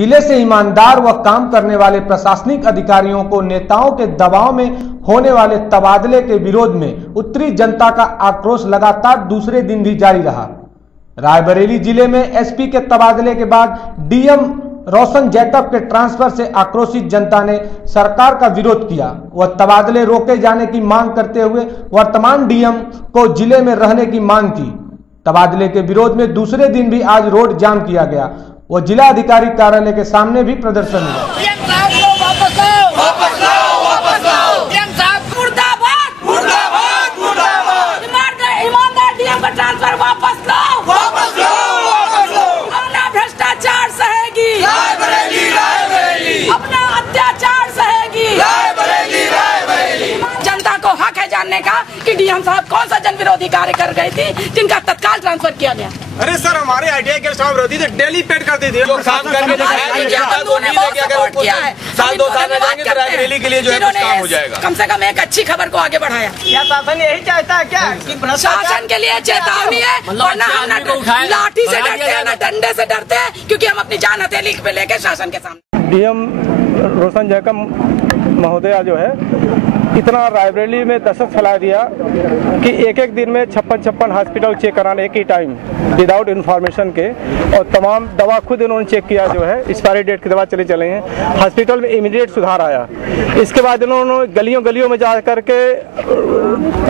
जिले से ईमानदार व काम करने वाले प्रशासनिक अधिकारियों को नेताओं के दबाव में होने वाले तबादले के विरोध में उत्तरी जनता का आक्रोश लगातार दूसरे दिन भी जारी रहा। रायबरेली जिले में एसपी के तबादले के बाद डीएम रोशन जैकब के ट्रांसफर से आक्रोशित जनता ने सरकार का विरोध किया व तबादले रोके जाने की मांग करते हुए वर्तमान डीएम को जिले में रहने की मांग की। तबादले के विरोध में दूसरे दिन भी आज रोड जाम किया गया व जिला अधिकारी कार्यालय के सामने भी प्रदर्शन हुआ। जानने का कि डीएम साहब कौन सा जन विरोधी कार्य कर गए थे जिनका तत्काल ट्रांसफर किया गया। अरे सर, हमारे आईटीआई के स्टाफ विरोधी थे, डेली पेड करते थे। लोग काम करके साल 2 साल में जाएंगे तो रायबरेली के लिए जो है कुछ काम हो जाएगा। कम से कम एक अच्छी खबर को आगे बढ़ाया। क्या शासन यही चाहता है क्या कि शासन के लिए चेतावनी है, वरना हम लाठी से डरते हैं न डंडे से डरते हैं, क्योंकि हम अपनी जान हथेली पे लेके शासन के सामने। डीएम रोशन जैकब महोदया जो है इतना रायबरेली में दहशत फैला दिया कि एक दिन में 56 हॉस्पिटल चेक कराने एक ही टाइम विदाउट इन्फॉर्मेशन के, और तमाम दवा खुद इन्होंने चेक किया जो है एक्सपायरी डेट की दवा चले हैं। हॉस्पिटल में इमीडिएट सुधार आया। इसके बाद इन्होंने गलियों में जा करके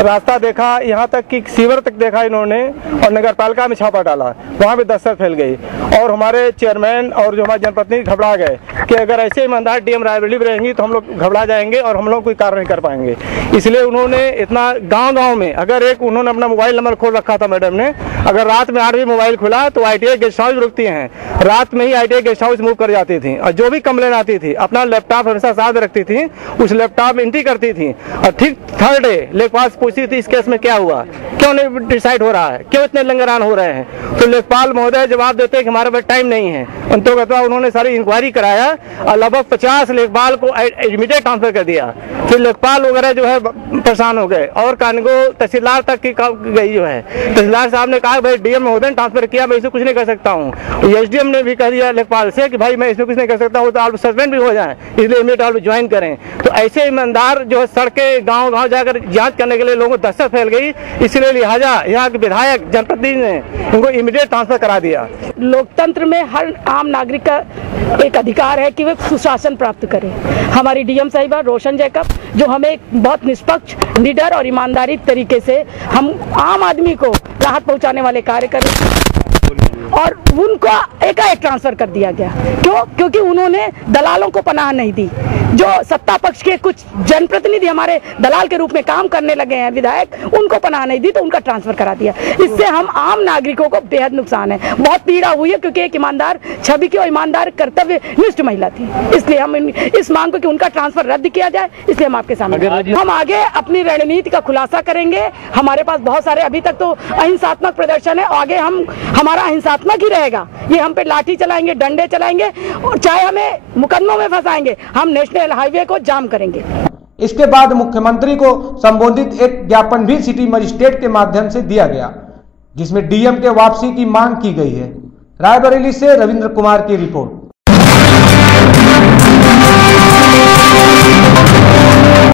रास्ता देखा, यहाँ तक कि सीवर तक देखा इन्होंने, और नगर पालिका में छापा डाला, वहाँ भी दहशत फैल गई। और हमारे चेयरमैन और जो हमारे जनप्रतिनिधि घबरा गए कि अगर ऐसे ईमानदार डीएम रायबरेली में रहेंगी तो हम लोग घबरा जाएंगे और हम लोग कोई कार्य नहीं कर पाएंगे। इसलिए उन्होंने इतना गांव में अगर एक उन्होंने अपना मोबाइल नंबर खोल रखा था मैडम ने, अगर रात में 8 बजे मोबाइल खुला तो आईटीआई गेस्ट हाउस रुकती हैं, रात में ही आईटीआई गेस्ट हाउस मूव कर जाती थी, और जो भी कंप्लेन आती थी अपना लैपटॉप हमेशा साथ रखती थी, उस लैपटॉप में एंट्री करती थी, और ठीक थर्ड डे लेखपाल पूछती थी इस केस में क्या हुआ, क्यों नहीं डिसाइड हो रहा है, क्यों इतने लंगरान हो रहे हैं। तो लेखपाल महोदय जवाब देते हैं कि हमारे पास टाइम नहीं है। अंतोगत उन्होंने सारी इंक्वायरी कराया और लगभग 50 लेखपाल को इमीडिएट ट्रांसफर कर दिया। फिर लेखपाल वगैरह जो है परेशान हो गए और कानगो तहसीलदार तक की गई जो है। तहसीलदार साहब ने कहा भाई डीएम महोदय ने ट्रांसफर किया, मैं इसमें कुछ नहीं कर सकता हूँ। एसडीएम ने भी कह दिया लेखपाल से कि भाई मैं इसमें कुछ नहीं कर सकता हूँ, तो आप सस्पेंड भी हो जाए, इसलिए इमीडिएट आप ज्वाइन करें। तो ऐसे ईमानदार जो है सड़के गाँव जाकर जाँच करने के लिए लोगों को दहशत फैल गई, इसलिए लिहाजा यहाँ के विधायक जनप्रतिनिधि ने उनको इमीडिएट ट्रांसफर करा दिया। लोकतंत्र में हर आम नागरिक का एक अधिकार है कि वे सुशासन प्राप्त करें। हमारी डीएम साहिबा रोशन जैकब जो हमें बहुत निष्पक्ष, निडर और ईमानदारी तरीके से हम आम आदमी को राहत पहुंचाने वाले कार्य करें, और उनको एकाएक ट्रांसफर कर दिया गया। क्यों? क्योंकि उन्होंने दलालों को पनाह नहीं दी। जो सत्ता पक्ष के कुछ जनप्रतिनिधि हमारे दलाल के रूप में काम करने लगे हैं विधायक, उनको पनाह नहीं दी तो उनका ट्रांसफर करा दिया। इससे हम आम नागरिकों को बेहद नुकसान है, बहुत पीड़ा हुई है, क्योंकि एक ईमानदार छवि की और ईमानदार कर्तव्य निष्ठ महिला थी। इसलिए हम इस मांग को कि उनका ट्रांसफर रद्द किया जाए, इसलिए हम आपके सामने हम आगे अपनी रणनीति का खुलासा करेंगे। हमारे पास बहुत सारे अभी तक तो अहिंसात्मक प्रदर्शन है, आगे हमारा अहिंसात्मक ही रहेगा। ये हम पे लाठी चलाएंगे, डंडे चलाएंगे, और चाहे हमें मुकदमों में फंसाएंगे, हम नेशनल हाईवे को जाम करेंगे। इसके बाद मुख्यमंत्री को संबोधित एक ज्ञापन भी सिटी मजिस्ट्रेट के माध्यम से दिया गया, जिसमें डीएम के वापसी की मांग की गई है। रायबरेली से रविंद्र कुमार की रिपोर्ट।